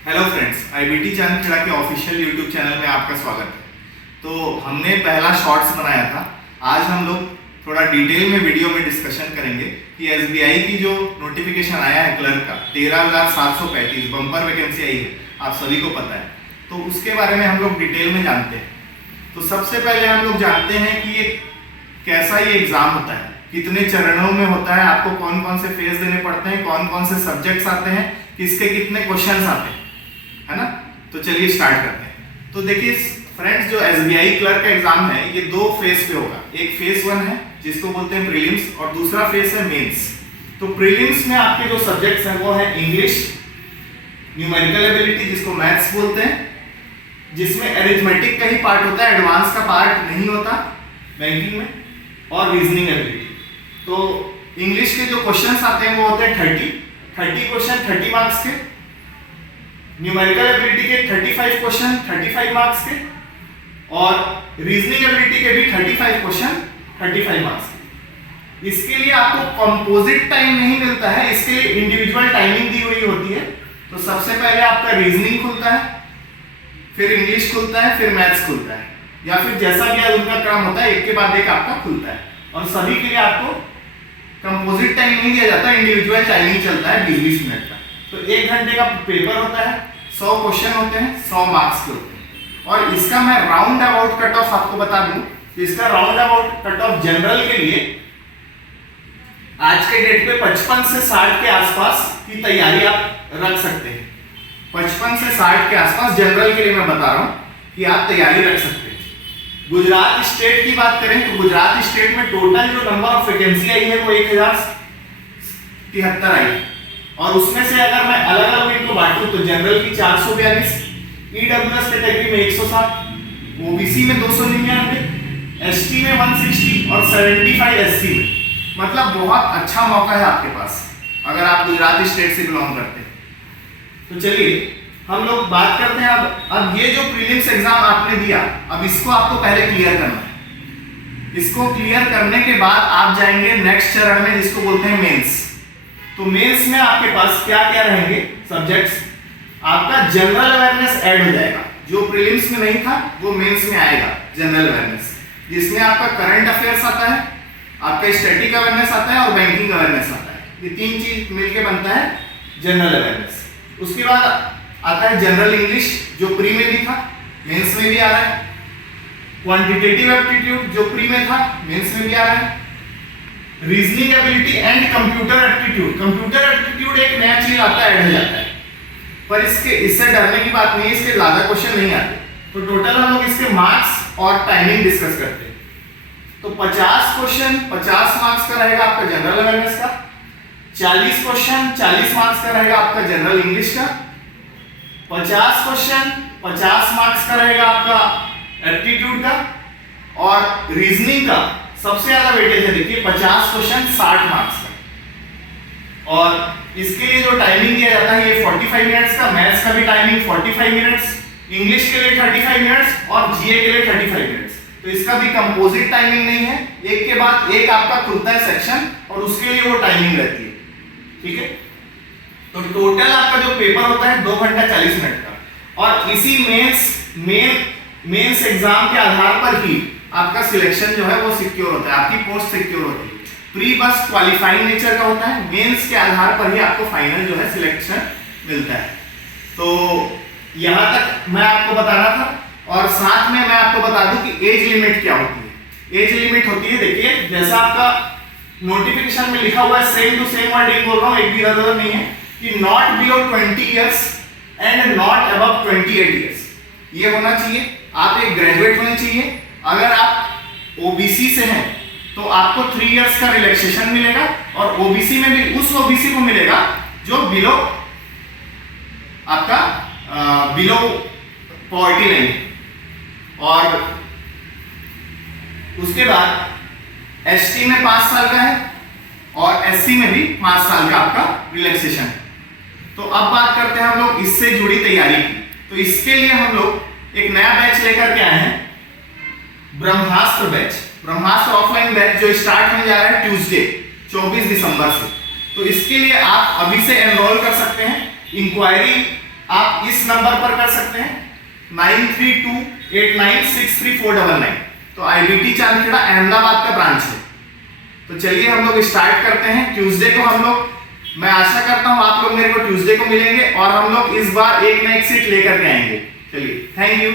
Hello friends, IBT Chandkheda के official YouTube channel में आपका स्वागत है। तो हमने पहला शॉर्ट्स बनाया था। आज हम लोग थोड़ा डिटेल में वीडियो में डिस्कशन करेंगे कि एसबीआई की जो नोटिफिकेशन आया है क्लर्क का 13,735 बम्पर वैकेंसी आई है, आप सभी को पता है। तो उसके बारे में हम लोग डिटेल में जानते हैं। तो सबसे पहले हम लोग जानते हैं कि ये कैसा ये एग्जाम होता है, कितने चरणों में होता है, आपको कौन कौन से फेज देने पड़ते हैं, कौन कौन से सब्जेक्ट्स आते हैं, किसके कितने क्वेश्चंस आते हैं, है ना। तो चलिए स्टार्ट करते हैं। तो देखिए फ्रेंड्स, जो एसबीआई क्लर्क का एग्जाम है ये दो फेज पे होगा। एक फेज 1 है जिसको बोलते हैं प्रीलिम्स और दूसरा फेज है मेंस। तो प्रीलिम्स में आपके जो सब्जेक्ट्स हैं वो है इंग्लिश, न्यूमेरिकल एबिलिटी जिसको मैथ्स बोलते हैं, जिसमें अरिथमेटिक का ही पार्ट होता है, एडवांस का पार्ट नहीं होता बैंकिंग में, और रीजनिंग एबिलिटी। तो इंग्लिश के जो क्वेश्चंस आते हैं वो होते हैं 30 क्वेश्चन 30 मार्क्स के, न्यूमेरिकल एबिलिटी के 35 क्वेश्चन 35 मार्क्स के, और रीजनिंग एबिलिटी के भी 35 क्वेश्चन 35 मार्क्स के। इसके लिए आपको कंपोजिट टाइम नहीं मिलता है, इसके लिए इंडिविजुअल टाइमिंग दी हुई होती है। तो सबसे पहले आपका रीजनिंग खुलता है, फिर इंग्लिश खुलता है, फिर मैथ्स खुलता है, या फिर जैसा भी उनका क्रम होता है एक के बाद एक आपका खुलता है। और सभी के लिए आपको कंपोजिट टाइम नहीं दिया जाता, इंडिविजुअल टाइमिंग चलता है 20-20 मिनट का। तो 1 घंटे का पेपर होता है, 100 क्वेश्चन होते हैं, 100 मार्क्स के होते हैं। और इसका मैं राउंड अबाउट कट ऑफ आपको बता दूं कि इसका round about cut off general के लिए आज के डेट पे 55 से 60 के आसपास की तैयारी आप रख सकते हैं। 55 से 60 के आसपास जनरल के लिए मैं बता रहा हूं कि आप तैयारी रख सकते हैं। गुजरात स्टेट की बात करें तो गुजरात स्टेट में टोटल जो नंबर ऑफ वैकेंसी आई है वो 1073 आई है। और उसमें से अगर मैं अलग अलग इनको बांटूं तो जनरल की 442, ईडब्ल्यूएस कैटेगरी में 107, ओबीसी में 299, एसटी में 160 और 75 एससी में। मतलब बहुत अच्छा मौका है आपके पास अगर आप गुजरात स्टेट से बिलोंग करते हैं। तो चलिए हम लोग बात करते हैं अब ये जो प्रीलिम्स एग्जाम आपने दिया, अब इसको आपको पहले क्लियर करना है। इसको क्लियर करने के बाद आप जाएंगे नेक्स्ट चरण में जिसको बोलते हैं मेंस। तो मेंस में आपके पास क्या क्या रहेंगे सब्जेक्ट्स, आपका जनरल अवेयरनेस ऐड हो जाएगा। जो प्रीलिम्स में नहीं था वो मेंस में आएगा, जनरल अवेयरनेस, जिसमें आपका करंट अफेयर्स आता है, आपका स्टैटिक अवेयरनेस आता है और बैंकिंग अवेयरनेस आता है। ये 3 चीज मिलकर बनता है जनरल अवेयरनेस। उसके बाद आता है जनरल इंग्लिश जो प्री में भी था, मेंस में भी आ रहा है। क्वांटिटेटिव एप्टीट्यूड जो प्री में था, मेंस में भी आ रहा है। Reasoning ability and computer aptitude. Computer aptitude एक नया चीज आता है, ऐड हो जाता है, पर इससे डरने की बात नहीं है, इसके ज्यादा क्वेश्चन नहीं आते। तो टोटल हम लोग इसके मार्क्स और टाइमिंग डिस्कस करते हैं। तो 50 क्वेश्चन 50 मार्क्स का रहेगा आपका जनरल अवेयरनेस का, 40 क्वेश्चन 40 मार्क्स का रहेगा आपका जनरल इंग्लिश का, 50 क्वेश्चन 50 मार्क्स का रहेगा आपका एप्टीट्यूड का, और रीजनिंग का सबसे ज्यादा वेटेज है, देखिए 50 क्वेश्चन 60 मार्क्स का। और इसके लिए जो टाइमिंग दिया जाता है ये 45 मिनट्स का, मैथ्स का भी टाइमिंग 45 मिनट्स, इंग्लिश के लिए 35 मिनट्स और जीए के लिए 35 मिनट्स। तो इसका भी कंपोजिट टाइमिंग नहीं है, एक के बाद एक आपका खुलता है सेक्शन और उसके लिए वो टाइमिंग रहती है, ठीक है। तो टोटल आपका जो पेपर होता है 2 घंटा 40 मिनट का। और इसी मेंस एग्जाम के आधार पर ही आपका सिलेक्शन जो है वो सिक्योर होता है, आपकी पोस्ट सिक्योर होती है। प्री बस क्वालिफाइंग नेचर का होता है, मेंस के आधार पर ही आपको फाइनल जो है सिलेक्शन मिलता है। तो यहां तक मैं आपको बताना था। और साथ में मैं आपको बता दूं कि एज लिमिट क्या होती है। एज लिमिट होती है, देखिए जैसा आपका नोटिफिकेशन में लिखा हुआ है, सेम टू सेम वर्डिंग बोल रहा हूं, एक भी इधर नहीं है, कि not below 20 years and not above 28 years. ये होना चाहिए, आप एक ग्रेजुएट होने चाहिए। अगर आप ओबीसी से हैं तो आपको 3 इयर्स का रिलैक्सेशन मिलेगा, और ओबीसी में भी उस ओबीसी को मिलेगा जो बिलो आपका बिलो पॉवर्टी लाइन। और उसके बाद एसटी में 5 साल का है और एससी में भी 5 साल का आपका रिलैक्सेशन है। तो अब बात करते हैं हम लोग इससे जुड़ी तैयारी की। तो इसके लिए हम लोग एक नया बैच लेकर के आए हैं, ब्रह्मास्त्र बैच। ब्रह्मास्त्र ऑफलाइन बैच जो स्टार्ट होने जा रहा है ट्यूसडे 24 दिसंबर से। तो इसके लिए आप अभी से एनरोल कर सकते हैं। इंक्वायरी आप इस नंबर पर कर सकते हैं 9328963499। तो IBT चांदखेड़ा अहमदाबाद का ब्रांच है। तो चलिए हम लोग स्टार्ट करते हैं। ट्यूसडे को हम लोग, मैं आशा करता हूं आप लोग मेरे को ट्यूसडे को मिलेंगे और हम लोग इस बार एक ना एक सीट लेकर के आएंगे। चलिए, थैंक यू।